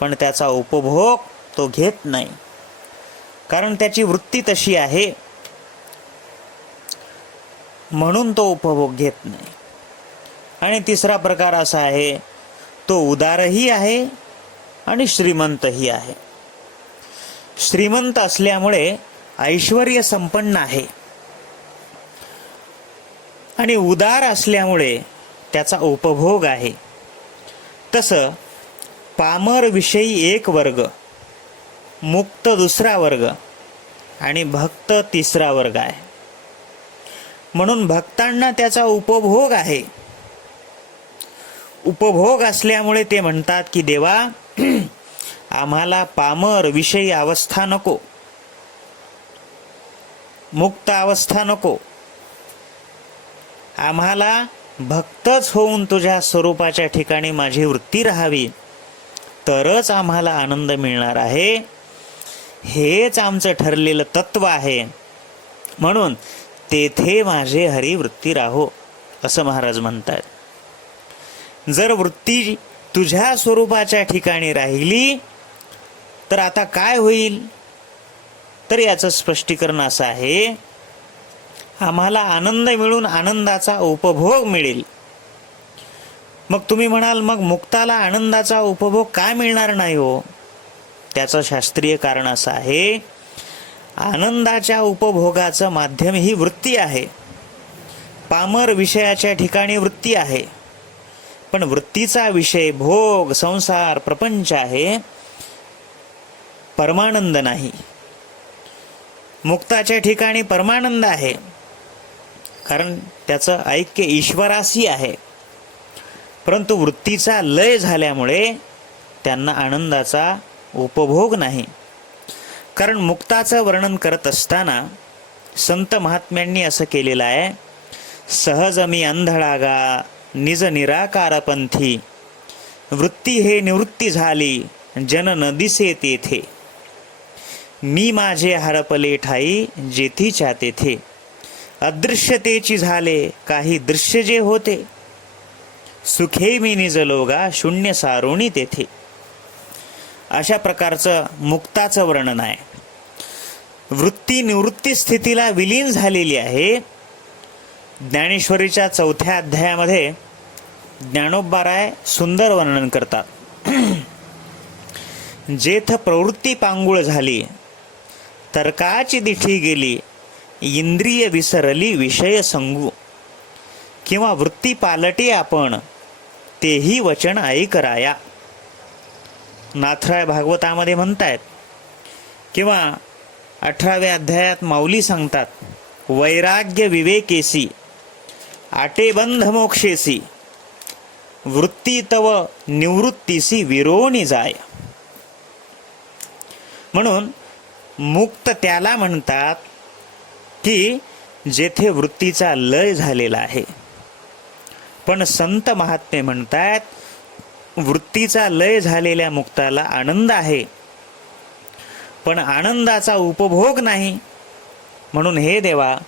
पण त्याचा उपभोग तो घेत नाही, कारण त्याची वृत्ती तशी आहे, म्हणून तो उपभोग घेत नाही. आणि तिसरा प्रकार असा आहे, तो उदारही आहे आणि श्रीमंतही आहे. श्रीमंत असल्यामुळे ऐश्वर्य संपन्न आहे आणि उदार असल्यामुळे त्याचा उपभोग आहे. तसं पामर विषयी एक वर्ग, मुक्त दुसरा वर्ग आणि भक्त तिसरा वर्ग आहे. म्हणून भक्तांना त्याचा उपभोग आहे. उपभोग असल्यामुळे ते म्हणतात की देवा आम्हाला पामर विषयी अवस्था नको, मुक्त अवस्था नको, आम्हाला भक्तच होऊन तुझ्या स्वरूपाच्या ठिकाणी माझी वृत्ती राहावी, तरच आम्हाला आनंद मिळणार आहे. हेच आमचं ठरलेलं तत्व आहे. म्हणून तेथे माझे हरिवृत्ती राहो असं महाराज म्हणतात. जर वृत्ती तुझ्या स्वरूपाच्या ठिकाणी राहिली तर आता काय होईल? तर याचं स्पष्टीकरण असं आहे, आम्हाला आनंद मिळून आनंदाचा उपभोग मिळेल. मग तुम्ही म्हणाल, मग मुक्ताला आनंदाचा उपभोग काय मिळणार नाही हो? त्याचं शास्त्रीय कारण असं आहे, आनंदाच्या उपभोगाचं माध्यम ही वृत्ती आहे. पामर विषयाच्या ठिकाणी वृत्ती आहे, पण वृत्तीचा विषय भोग, संसार, प्रपंच आहे. परमानंद नाही. मुक्ताच्या ठिकाणी परमानंद आहे, कारण त्याचं ऐक्य ईश्वराशी आहे. परंतु वृत्तीचा लय झाल्यामुळे त्यांना आनंदाचा उपभोग नाही. कारण मुक्ताचं वर्णन करत असताना संत महात्म्यांनी असं केलेलं आहे, सहज मी अंधळागा निज निराकारपंथी, वृत्ती हे निवृत्ती झाली जन न दिसे तेथे, मी माझे हरपले ठाई जेथीच्या तेथे, अदृश्यतेची झाले काही दृश्य जे होते, सुखे मी निज लोगा शून्य सारोणी तेथे. अशा प्रकारचं मुक्ताचं वर्णन आहे. वृत्ती निवृत्ती स्थितीला विलीन झालेली आहे. ज्ञानेश्वरीच्या 4थ्या अध्यायामध्ये ज्ञानोबाराय सुंदर वर्णन करतात. जेथ प्रवृत्ती पांगुळ झाली, तर्काची दिठी गेली, इंद्रिय विसरली विषय संगू, किंवा वृत्ती पालटे आपण तेही वचन ऐकराया. नाथराय भागवतामध्ये म्हणतायत, किंवा 18व्या अध्यायात माऊली सांगतात, वैराग्य विवेकेसी आटे बंध मोक्षेसी, वृत्ती तव निवृत्तीसी विरोणी जाय. म्हणून मुक्त त्याला म्हणतात की जेथे वृत्तीचा लय झालेला आहे. पण संत महात्मे म्हणतात, वृत्तीचा लय झालेल्या मुक्ताला आनंद आहे, पण आनंदाचा उपभोग नाही. म्हणून हे देवा,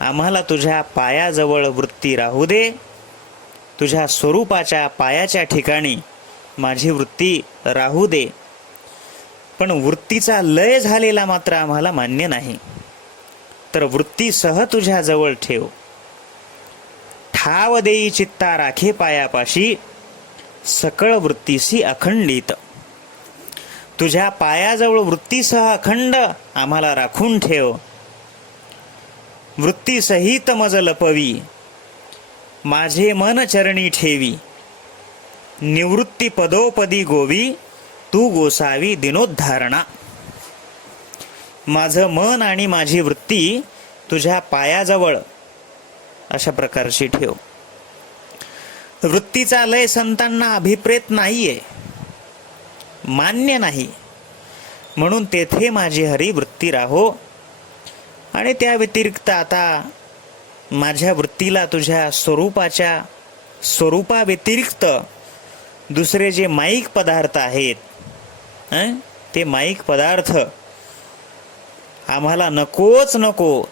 आम्हाला तुझ्या पायाजवळ वृत्ती राहू दे, तुझ्या स्वरूपाच्या पायाच्या ठिकाणी माझी वृत्ती राहू दे, पण वृत्तीचा लय झालेला मात्र आम्हाला मान्य नाही. तर वृत्तीसह तुझ्या जवळ ठेव, ठाव देई चित्ता राखे पायापाशी, सकळ वृत्तीसी अखंडित. तुझ्या पायाजवळ वृत्तीसह अखंड आम्हाला राखून ठेव. वृत्तीसहित मज लपवी, माझे मन चरणी ठेवी, निवृत्ती पदोपदी गोवी, तू गोसावी दिनोद्धारणा. माझं मन आणि माझी वृत्ती तुझ्या पायाजवळ अशा प्रकारची ठेव. वृत्तीचा लय संतांना अभिप्रेत नाहीये, मान्य नाही. म्हणून तेथे माझी हरी वृत्ती राहो. आणि त्या व्यतिरिक्त आता माझ्या वृत्तीला तुझ्या स्वरूपा व्यतिरिक्त दुसरे जे माईक पदार्थ आहेत, ते माईक पदार्थ आम्हाला नकोच नको.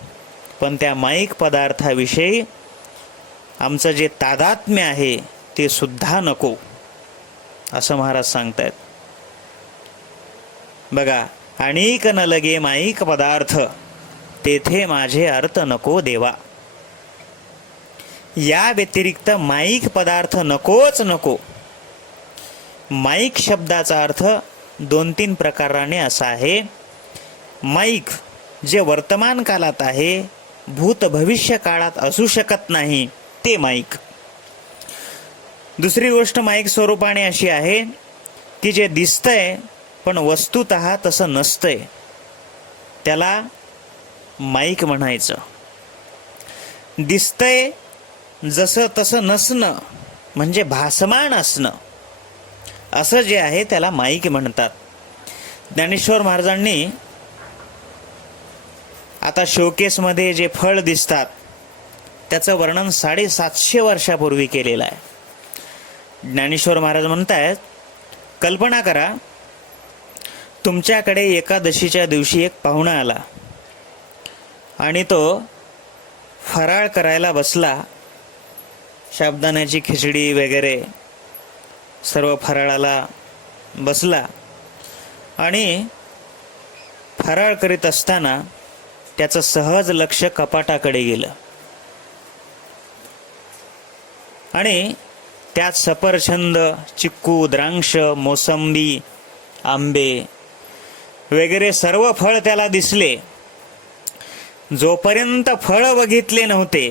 पण त्या माईक पदार्थाविषयी आमचं जे तादात्म्य आहे ते सुद्धा नको, असं महाराज सांगतायत. बघा, अनेक न लगे माईक पदार्थ, तेथे माझे अर्थ नको देवा. या व्यतिरिक्त माईक पदार्थ नकोच नको. माईक शब्दाचा अर्थ 2-3 प्रकाराने असा आहे. माईक जे वर्तमान काळात आहे, भूत भविष्य काळात असू शकत नाही, ते माईक. दुसरी गोष्ट माईक स्वरूपाने अशी आहे की जे दिसतंय पण वस्तुतः तसं नसतंय, त्याला माईक म्हणायचं. दिसतंय जसं तसं नसणं म्हणजे भासमान असणं, असं जे आहे त्याला माईक म्हणतात. ज्ञानेश्वर महाराजांनी आता शोकेसमध्ये जे फळ दिसतात त्याचं वर्णन 750 वर्षापूर्वी केलेलं आहे. ज्ञानेश्वर महाराज म्हणतायत, कल्पना करा, तुमच्याकडे एकादशीच्या दिवशी एक पाहुणा आला आणि तो फराळ करायला बसला. साबुदाण्याची खिचडी वगैरे सर्व फराळाला बसला आणि फराळ करीत असताना त्याचं सहज लक्ष कपाटाकडे गेलं आणि त्यात सफरचंद, चिक्कू, द्राक्ष, मोसंबी, आंबे वगैरे सर्व फळ त्याला दिसले. जोपर्यंत फळ बघितले नव्हते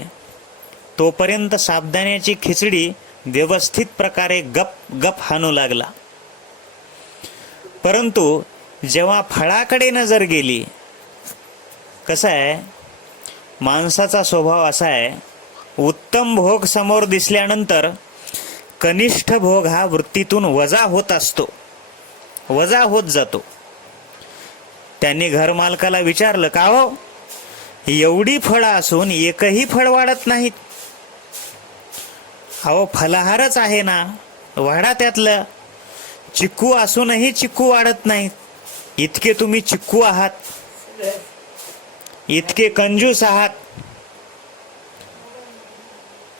तोपर्यंत साबुदाण्याची खिचडी व्यवस्थित प्रकारे गप गप हाणू लागला. परंतु जेव्हा फळाकडे नजर गेली, कसं आहे, माणसाचा स्वभाव असा आहे, उत्तम भोग समोर दिसल्यानंतर कनिष्ठ भोग हा वृत्तीतून वजा होत असतो, वजा होत जातो. त्यांनी घरमालकाला विचारलं, का हो, एवढी फळं असून एकही फळ वाढत नाहीत? अहो, फलाहारच आहे ना, वाढा त्यातलं. चिक्कू असूनही चिक्कू वाढत नाहीत. इतके तुम्ही चिक्कू आहात, इतके कंजूस आहात,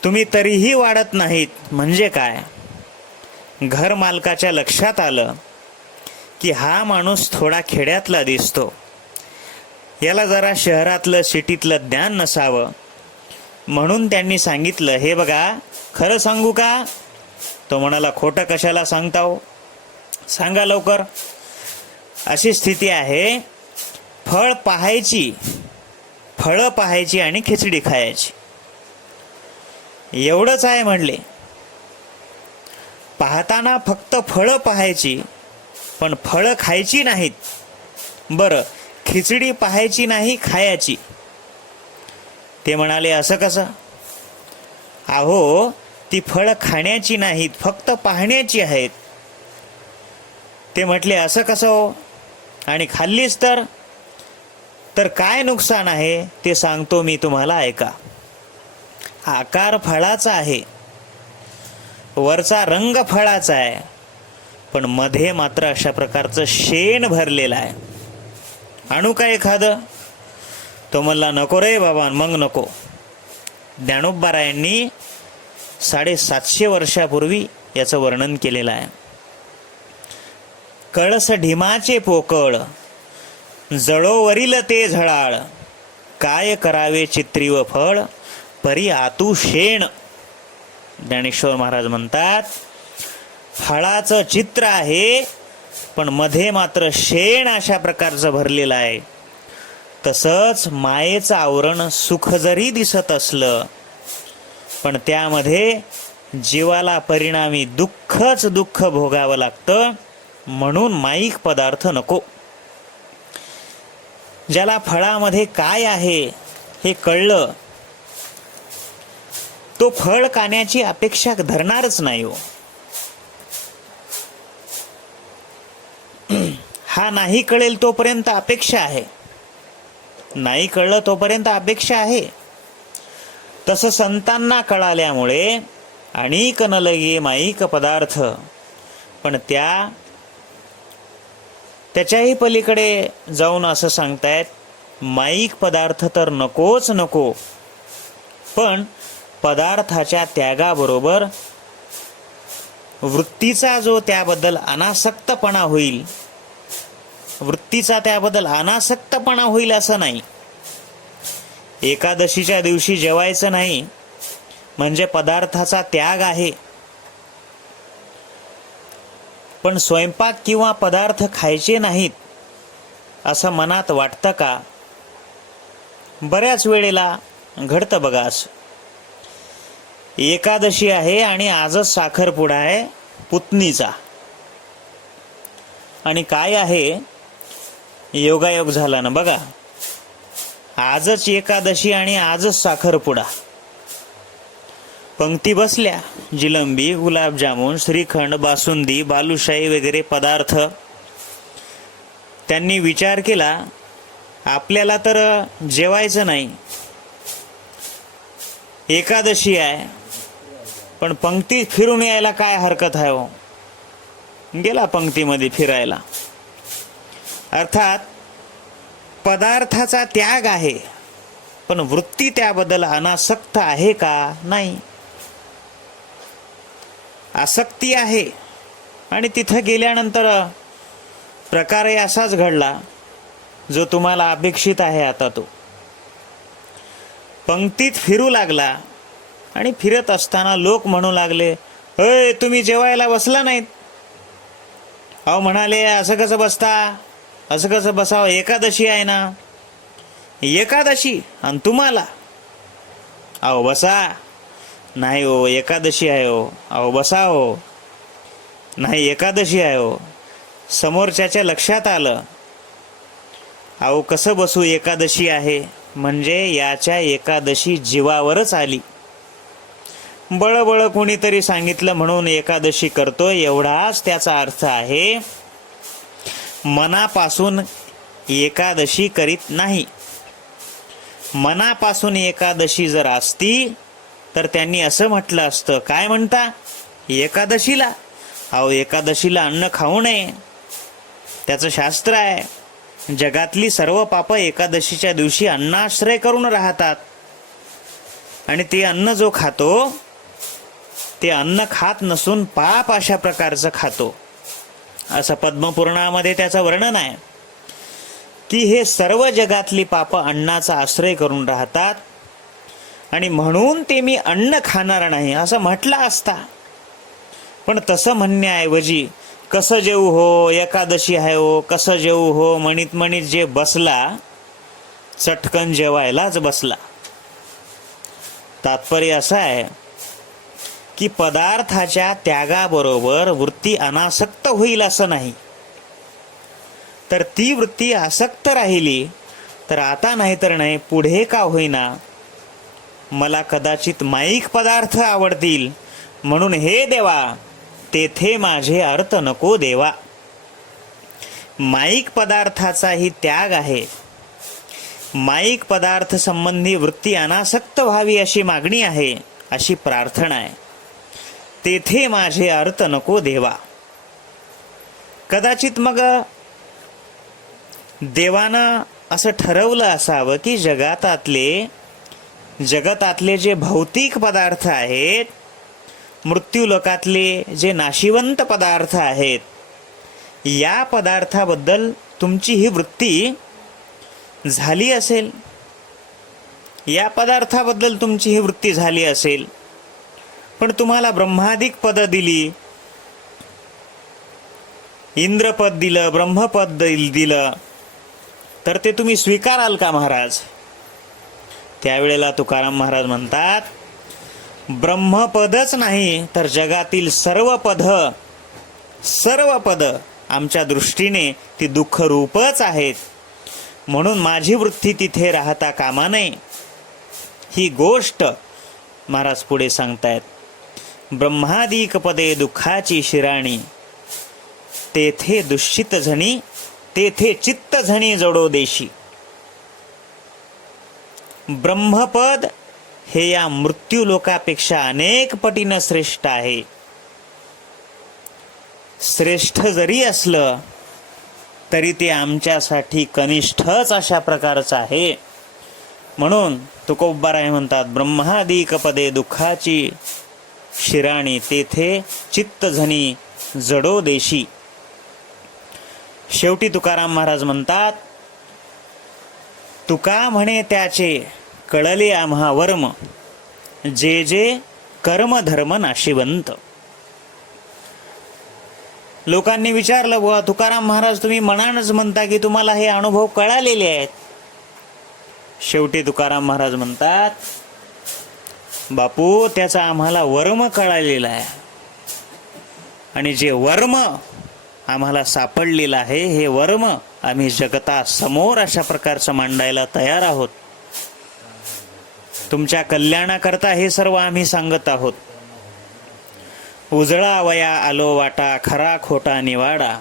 तुम्ही तरीही वाढत नाहीत. म्हणजे काय? घर मालकाच्या लक्षात आलं की हा माणूस थोडा खेड्यातला दिसतो, याला जरा शहरातलं सिटीतलं ज्ञान नसावं. म्हणून त्यांनी सांगितलं, हे बघा, खरं सांगू का? तो म्हणाला, खोटं कशाला सांगता हो, सांगा लवकर. अशी स्थिती आहे, फळं पाहायची आणि खिचडी खायची, एवढंच आहे म्हणले. पाहताना फक्त फळं पाहायची, पण फळं खायची नाहीत. बरं, खिचडी पाहायची नाही, खायची. ते म्हणाले, असं कसं? अहो, ती फळं खाण्याची नाहीत, फक्त पाहण्याची आहेत. ते म्हटले, असं कसं हो? आणि खाल्लीच तर काय नुकसान आहे ते सांगतो मी तुम्हाला, ऐका. आकार फळाचा आहे, वरचा रंग फळाचा आहे, पण मध्ये मात्र अशा प्रकारचं शेण भरलेलं आहे. आणू का एखादं? तो म्हणला, नको रे बाबा, मग नको. ज्ञानोबारायांनी 750 वर्षापूर्वी याचं वर्णन केलेलं आहे. कळस ढिमाचे पोकळ, जळोवरील ते झळाळ, काय करावे चित्री व फळ, परी आतू शेण. ज्ञानेश्वर महाराज म्हणतात, फळाचं चित्र आहे, पण मध्ये मात्र शेण अशा प्रकारचं भरलेलं आहे. तसंच मायेचं आवरण सुख जरी दिसत असलं, पण त्यामध्ये जीवाला परिणामी दुःखच दुःख भोगावं लागतं. म्हणून माईक पदार्थ नको. ज्याला फळामध्ये काय आहे हे कळलं, तो फळ खाण्याची अपेक्षा धरणारच नाही हो. हा नाही कळेल तोपर्यंत अपेक्षा आहे, नाही कळलं तोपर्यंत अपेक्षा आहे. तसं संतांना कळाल्यामुळे अनेक न लगे माईक पदार्थ, पण त्याच्याही पलीकडे जाऊन असं सांगतायत, माईक पदार्थ तर नकोच नको, पण पदार्थाच्या त्यागाबरोबर वृत्तीचा जो त्याबद्दल अनासक्तपणा होईल, असं नाही. एकादशीच्या दिवशी जेवायचं नाही म्हणजे पदार्थाचा त्याग आहे, पण स्वयंपाक किंवा पदार्थ खायचे नाहीत असं मनात वाटतं का? बऱ्याच वेळेला घडतं बघा असं. एकादशी आहे आणि आजच साखरपुडा आहे पुतणीचा, आणि काय आहे, योगायोग झाला ना बघा, आजच एकादशी आणि आजच साखरपुडा. पंक्ती बसल्या, जिलंबी, गुलाबजामुन, श्रीखंड, बासुंदी, बालुशाही वगैरे पदार्थ. त्यांनी विचार केला, आपल्याला तर जेवायचं नाही, एकादशी आहे, पण पंक्ती फिरून यायला काय हरकत आहे हो. गेला पंक्तीमध्ये फिरायला. अर्थात पदार्थाचा त्याग आहे, पण वृत्ती त्याबद्दल अनासक्त आहे का? नाही, आसक्ती आहे. आणि तिथं गेल्यानंतर प्रकारही असाच घडला जो तुम्हाला अपेक्षित आहे. आता तो पंक्तीत फिरू लागला आणि फिरत असताना लोक म्हणू लागले, अय तुम्ही जेवायला बसला नाहीत. अहो म्हणाले, असं कसं बसता, असं कसं बसावं, एकादशी आहे ना. एकादशी आणि तुम्हाला, अहो बसा. नाही हो, एकादशी आहे हो. अहो बसा हो. नाही, एकादशी आहे हो. समोरच्याच्या लक्षात आलं, अहो कसं बसू, एकादशी आहे, म्हणजे याच्या एकादशी जीवावरच आली. बळबळ कोणीतरी सांगितलं म्हणून एकादशी करतोय, एवढाच त्याचा अर्थ आहे. मनापासून एकादशी करीत नाही. मनापासून एकादशी जर असती तर त्यांनी असं म्हटलं असतं, काय म्हणता एकादशीला? अहो एकादशीला अन्न खाऊ नये, त्याचं शास्त्र आहे. जगातली सर्व पापं एकादशीच्या दिवशी अन्नाश्रय करून राहतात. आणि ते अन्न जो खातो ते अन्न खात नसून पाप अशा प्रकारचं खातो, असं पद्मपुराणामध्ये त्याचं वर्णन आहे की हे सर्व जगातली पापं अन्नाचा आश्रय करून राहतात. आणि म्हणून ते मी अन्न खाणार नाही असं म्हटलं असता. पण तसं म्हणण्याऐवजी कसं जेवू हो, एकादशी आहे हो, कसं जेवू हो म्हणीत म्हणीत जे बसला, चटकन जेवायलाच बसला. तात्पर्य असं आहे की पदार्थाच्या त्यागाबरोबर वृत्ती अनासक्त होईल असं नाही. तर ती वृत्ती आसक्त राहिली तर आता नाही तर नाही, पुढे का होईना मला कदाचित माईक पदार्थ आवडतील, म्हणून हे देवा तेथे माझे अर्थ नको देवा. माईक पदार्थाचाही त्याग आहे. माईक पदार्थ संबंधी वृत्ती अनासक्त व्हावी अशी मागणी आहे, अशी प्रार्थना आहे. तेथे माझे अर्थ नको देवा. कदाचित मग देवानं असं ठरवलं असावं की जगतातले जे भौतिक पदार्थ आहेत, मृत्यूलोकातले जे नाशिवंत पदार्थ आहेत, या पदार्थाबद्दल तुमची ही वृत्ती झाली असेल, या पदार्थाबद्दल तुमची ही वृत्ती झाली असेल. पण तुम्हाला ब्रह्मादिक पद दिली, इंद्रपद दिलं, ब्रह्मपद दिलं, तर ते तुम्ही स्वीकाराल का महाराज? त्यावेळेला तुकाराम महाराज म्हणतात, ब्रह्मपदच नाही तर जगातील सर्व पद आमच्या दृष्टीने ती दुःखरूपच आहेत, म्हणून माझी वृत्ती तिथे राहता कामा नये. ही गोष्ट महाराज पुढे सांगतायत. ब्रह्मादिक पदे दुःखाची शिराणी, तेथे दुष्चित झणी, तेथे चित्त झणी जडो देशी. ब्रह्मपद हे या मृत्यू लोकापेक्षा अनेक पटीनं श्रेष्ठ आहे. श्रेष्ठ जरी असलं तरी ते आमच्यासाठी कनिष्ठच अशा प्रकारचं आहे. म्हणून तुकोबाराय म्हणतात, ब्रह्मादिक पदे दुःखाची शिराणी, तेथे चित्त झणी जडो देशी. शेवटी तुकाराम महाराज म्हणतात, तुका म्हणे त्याचे कळले आम्हा वर्म, जे जे कर्म धर्म नाशिवंत. लोकांनी विचारलं, बुवा तुकाराम महाराज तुम्ही मनानच म्हणता की तुम्हाला हे अनुभव कळालेले आहेत. शेवटी तुकाराम महाराज म्हणतात, बापू त्याचा आम्हाला वर्म कळालेला आहे. आणि जे वर्म आम्हाला सापडलेलं आहे, हे वर्म आम्ही जगतासमोर अशा प्रकारचं मांडायला तयार आहोत. तुमच्या कल्याणाकरता हे सर्व आम्ही सांगत आहोत. उजळा वया आलो वाटा, खरा खोटा निवाडा.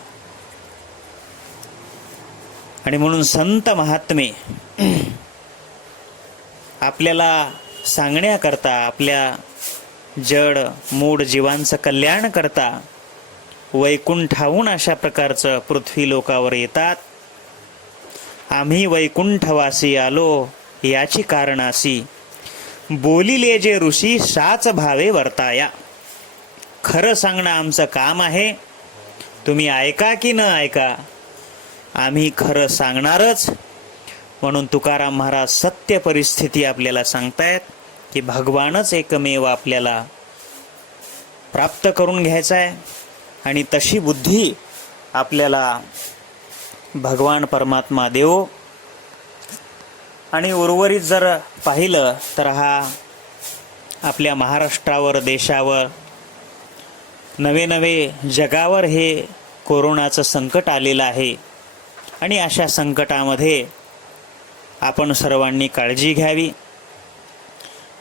आणि म्हणून संत महात्मे आपल्याला सांगण्याकरता, आपल्या जड मूड जीवांचं कल्याण करता वैकुंठाहून अशा प्रकारचं पृथ्वी लोकावर येतात. आम्ही वैकुंठवासी आलो याची कारणासी, बोलिले जे ऋषी साच भावे वर्ताया. खरं सांगणं आमचं काम आहे, तुम्ही ऐका की न ऐका, आम्ही खरं सांगणारच. म्हणून तुकाराम महाराज सत्य परिस्थिती आपल्याला सांगतायत की भगवानच एकमेव आपल्याला प्राप्त करून घ्यायचा आहे. आणि तशी बुद्धी आपल्याला भगवान परमात्मा देवो. आणि उर्वरित जर पाहिलं तर हा आपल्या महाराष्ट्रावर, देशावर, नवे नवे जगावर हे कोरोनाचं संकट आलेलं आहे आणि अशा संकटामध्ये आपण सर्वांनी काळजी घ्यावी.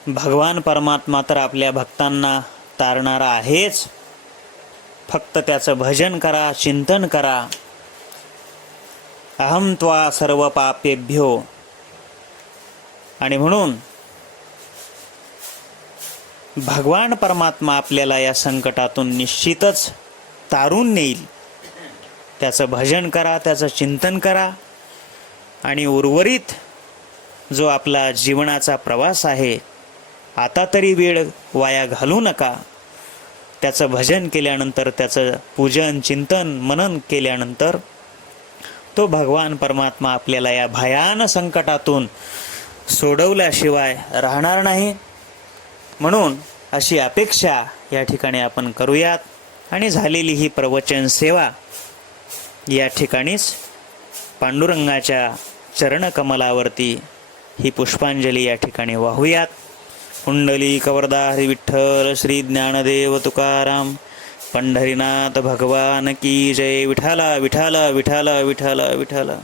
भगवान परमात्मा तर आपल्या भक्तांना तारणारा आहेच. फक्त त्याचं भजन करा, चिंतन करा. अहम त्वा सर्व पापेभ्यो. आणि म्हणून भगवान परमात्मा आपल्याला या संकटातून निश्चितच तारून नेईल. त्याचं भजन करा, त्याचं चिंतन करा आणि उर्वरित जो आपला जीवनाचा प्रवास आहे, आता तरी वेळ वाया घालू नका. त्याचं भजन केल्यानंतर, त्याचं पूजन, चिंतन, मनन केल्यानंतर तो भगवान परमात्मा आपल्याला या भयान संकटातून सोडवल्याशिवाय राहणार नाही. म्हणून अशी अपेक्षा या ठिकाणी आपण करूयात आणि झालेली ही प्रवचन सेवा या ठिकाणीच पांडुरंगाच्या चरणकमलावरती ही पुष्पांजली या ठिकाणी वाहूयात. कुंडलिक वरदा हरी विठ्ठल श्री ज्ञानदेव तुकाराम पंढरीनाथ भगवान की जय. विठाला विठाला विठाला विठाला विठाला.